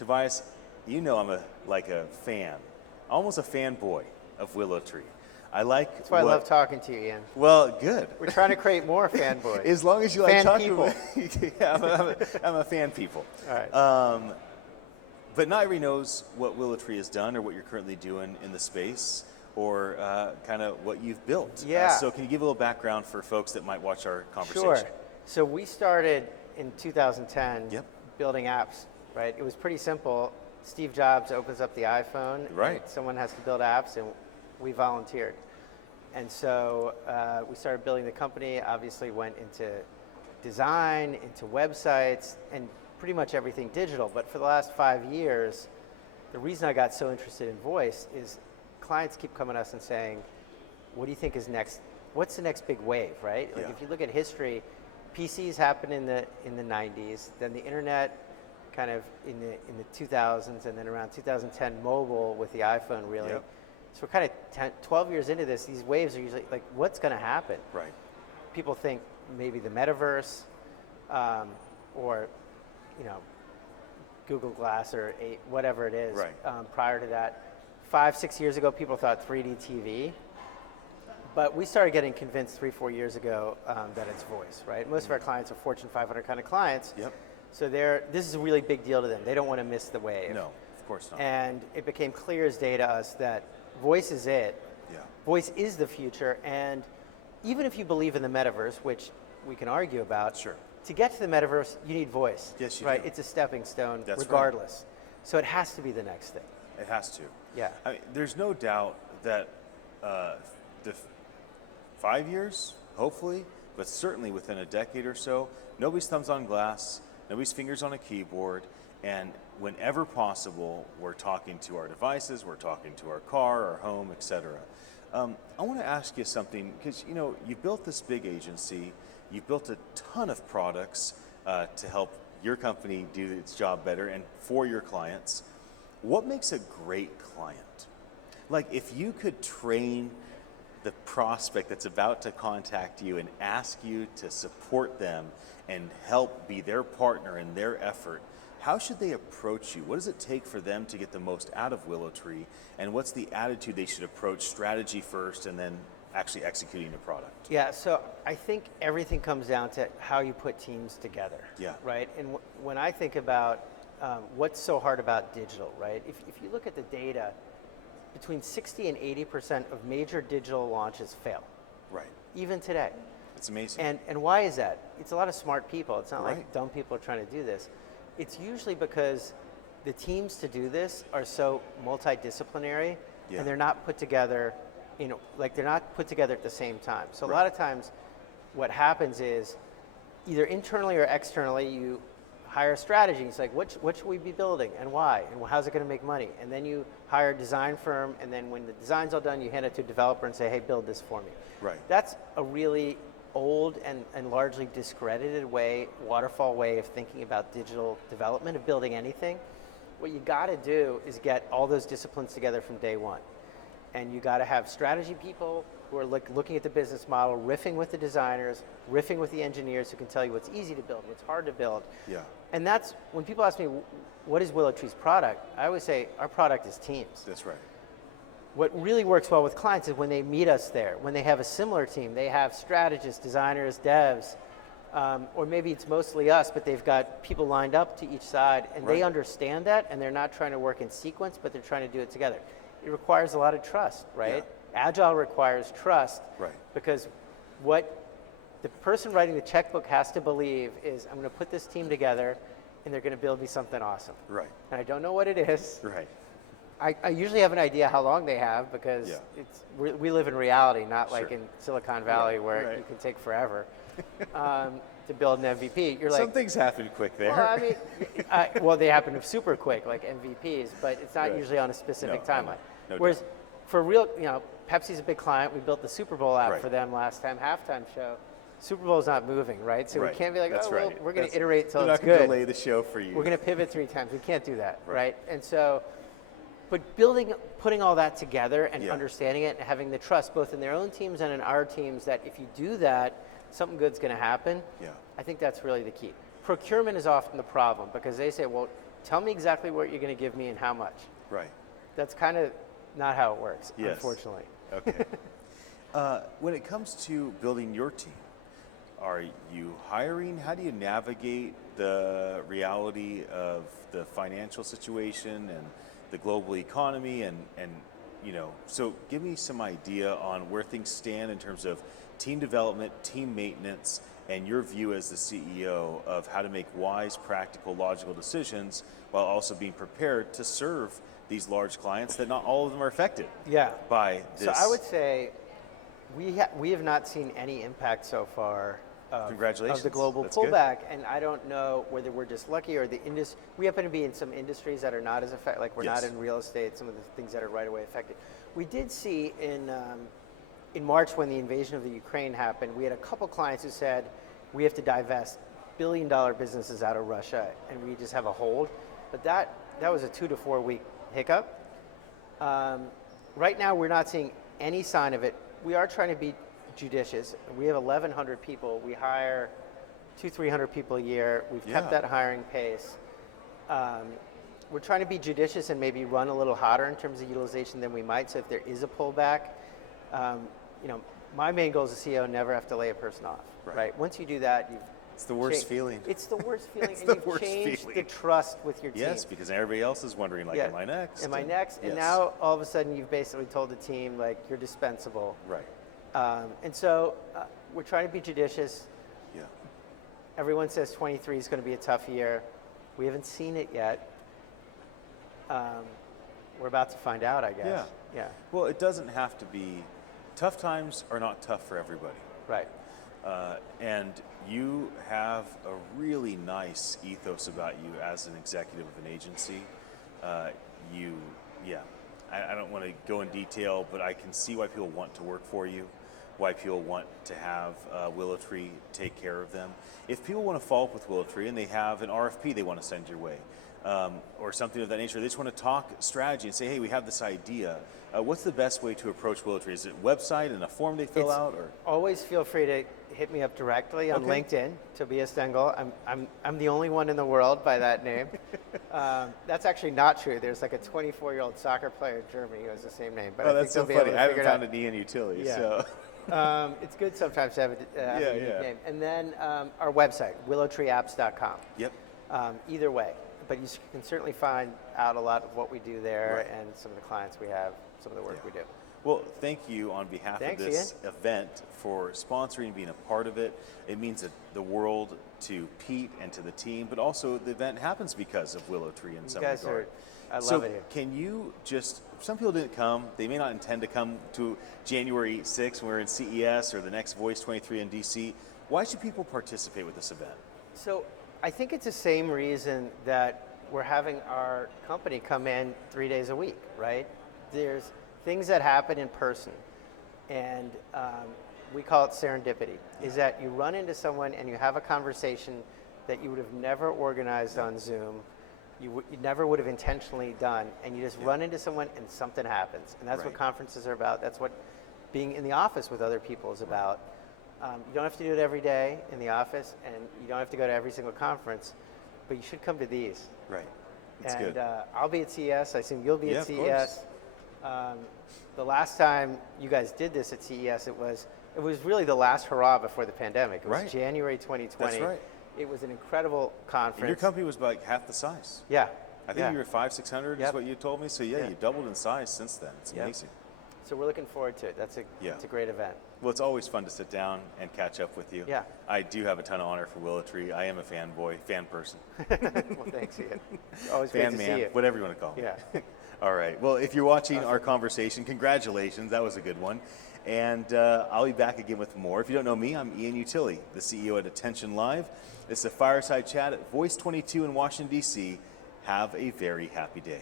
Tobias, you know I'm a fan, almost a fanboy of WillowTree. That's why I love talking to you, Ian. Well, good. We're trying to create more fanboys. As long as you like fan talking people. I'm a fan people. All right. But not everybody knows what WillowTree has done or what you're currently doing in the space or kind of what you've built. Yeah. So can you give a little background for folks that might watch our conversation? Sure. So we started in 2010 building apps, right? It was pretty simple. Steve Jobs opens up the iPhone. Right. And someone has to build apps, and we volunteered. And so we started building the company, obviously went into design, into websites, and pretty much everything digital. But for the last 5 years, the reason I got so interested in voice is clients keep coming to us and saying, what do you think is next? What's the next big wave, right? Like if you look at history, PCs happened in the 90s, then the internet kind of in the 2000s, and then around 2010 mobile with the iPhone really. So we're kind of 12 years into this, these waves are usually like, what's going to happen? Right. People think maybe the metaverse, or Google Glass or whatever it is. Right. Prior to that, 5-6 years ago, people thought 3D TV. But we started getting convinced 3-4 years ago that it's voice, right? Most of our clients are Fortune 500 kind of clients. Yep. So this is a really big deal to them. They don't want to miss the wave. No, of course not. And it became clear as day to us that voice is it. Yeah. Voice is the future. And even if you believe in the metaverse, which we can argue about, Sure. to get to the metaverse, you need voice. Yes, you right? do. It's a stepping stone, That's regardless. Right. So it has to be the next thing. It has to. Yeah. I mean, there's no doubt that the 5 years, hopefully, but certainly within a decade or so, nobody's thumbs on glass, nobody's fingers on a keyboard, and whenever possible, we're talking to our devices, we're talking to our car, our home, etc. I want to ask you something, because you've built this big agency, you've built a ton of products to help your company do its job better and for your clients. What makes a great client? Like if you could train the prospect that's about to contact you and ask you to support them and help be their partner in their effort, how should they approach you? What does it take for them to get the most out of WillowTree? And what's the attitude they should approach strategy first and then actually executing the product? Yeah, so I think everything comes down to how you put teams together. Yeah. Right? And when I think about what's so hard about digital, right? If you look at the data, between 60 and 80% of major digital launches fail. Right. Even today. It's amazing. And why is that? It's a lot of smart people. It's not Right. like dumb people are trying to do this. It's usually because the teams to do this are so multidisciplinary and they're not put together, they're not put together at the same time. So a lot of times what happens is either internally or externally you hire a strategy. It's like, what should we be building and why? And how's it going to make money? And then you hire a design firm, and then when the design's all done, you hand it to a developer and say, hey, build this for me. Right. That's a really old and largely discredited waterfall way of thinking about digital development, of building anything. What you got to do is get all those disciplines together from day one. And you got to have strategy people who are looking at the business model, riffing with the designers, riffing with the engineers who can tell you what's easy to build, what's hard to build. Yeah. And that's, when people ask me, what is WillowTree's product? I always say, our product is teams. That's right. What really works well with clients is when they meet us there, when they have a similar team, they have strategists, designers, devs, or maybe it's mostly us, but they've got people lined up to each side, and they understand that, and they're not trying to work in sequence, but they're trying to do it together. It requires a lot of trust, right? Yeah. Agile requires trust, because what the person writing the checkbook has to believe is, I'm going to put this team together, and they're going to build me something awesome. Right. And I don't know what it is. Right. I usually have an idea how long they have, because we live in reality, not like in Silicon Valley where you can take forever to build an MVP. You're like, some things happen quick there. Well, I mean, they happen super quick, like MVPs, but it's not usually on a specific timeline. No Whereas doubt. for real, Pepsi's a big client. We built the Super Bowl app for them last time, halftime show. Super Bowl's not moving, right? So we can't be like, we're going to iterate till it's good. We're not going to delay the show for you. We're going to pivot 3 times. We can't do that, right? And so, but putting all that together and understanding it and having the trust both in their own teams and in our teams that if you do that, something good's going to happen. I think that's really the key. Procurement is often the problem because they say, well, tell me exactly what you're going to give me and how much. Right. That's kind of not how it works, Yes. unfortunately. Okay. When it comes to building your team, are you hiring? How do you navigate the reality of the financial situation and the global economy and so give me some idea on where things stand in terms of team development, team maintenance, and your view as the CEO of how to make wise, practical, logical decisions while also being prepared to serve these large clients that not all of them are affected by this. So I would say we have not seen any impact so far Congratulations. of the global That's pullback, and I don't know whether we're just lucky or we happen to be in some industries that are not as affected, like we're Yes. not in real estate, some of the things that are right away affected. We did see in March when the invasion of the Ukraine happened, we had a couple clients who said, we have to divest billion-dollar businesses out of Russia, and we just have a hold. But that was a 2 to 4 week hiccup. Right now, we're not seeing any sign of it. We are trying to be judicious. We have 1,100 people. We hire 200-300 people a year. We've kept that hiring pace. We're trying to be judicious and maybe run a little hotter in terms of utilization than we might. So if there is a pullback, my main goal as a CEO, never have to lay a person off. Right? Once you do that, it's the worst feeling. It's the worst feeling, It's and the you've worst changed feeling. the trust with your team. Yes, because everybody else is wondering, like, am I next? Am I next? And now all of a sudden you've basically told the team, like, you're dispensable. Right. And so we're trying to be judicious. Yeah. Everyone says 23 is going to be a tough year. We haven't seen it yet. We're about to find out, I guess. Yeah. Well, it doesn't have to be. Tough times are not tough for everybody. Right. And you have a really nice ethos about you as an executive of an agency. I don't want to go in detail, but I can see why people want to work for you, why people want to have WillowTree take care of them. If people want to follow up with WillowTree and they have an RFP they want to send your way, or something of that nature, they just want to talk strategy and say, hey, we have this idea. What's the best way to approach WillowTree? Is it website and a form they fill out? Or always feel free to hit me up directly on LinkedIn, Tobias Dengel. I'm the only one in the world by that name. That's actually not true. There's like a 24-year-old soccer player in Germany who has the same name. But I that's think so they'll funny. be I able to haven't figure found an Ian Utile. Yeah. So. It's good sometimes to have a unique name. And then our website, WillowTreeApps.com. Yep. Either way. But you can certainly find out a lot of what we do there and some of the clients we have, some of the work we do. Well, thank you on behalf Thanks, of this Ian. event for sponsoring and being a part of it. It means the world to Pete and to the team, but also the event happens because of WillowTree in some regard. I love it here. Can you just, some people didn't come, they may not intend to come to January 6th when we're in CES or the next Voice 23 in DC. Why should people participate with this event? So I think it's the same reason that we're having our company come in 3 days a week, right? There's things that happen in person, and we call it serendipity, is that you run into someone and you have a conversation that you would have never organized on Zoom, you never would have intentionally done, and you just run into someone and something happens. And that's what conferences are about. That's what being in the office with other people is about. You don't have to do it every day in the office, and you don't have to go to every single conference, but you should come to these. Right. That's and good. I'll be at CES. I assume you'll be at of CES. The last time you guys did this at CES, it was really the last hurrah before the pandemic. It was January 2020. That's right. It was an incredible conference. And your company was like half the size. Yeah. I think you were 500-600 is what you told me. So you doubled in size since then. It's amazing. So we're looking forward to it. It's a great event. Well, it's always fun to sit down and catch up with you. Yeah. I do have a ton of honor for WillowTree. I am a fan person. Well, thanks, Ian. Always great to see you. Whatever you want to call me. Yeah. All right. Well, if you're watching our conversation, congratulations. That was a good one. And I'll be back again with more. If you don't know me, I'm Ian Utile, the CEO at attn.live. This is a Fireside Chat at Voice 22 in Washington, D.C. Have a very happy day.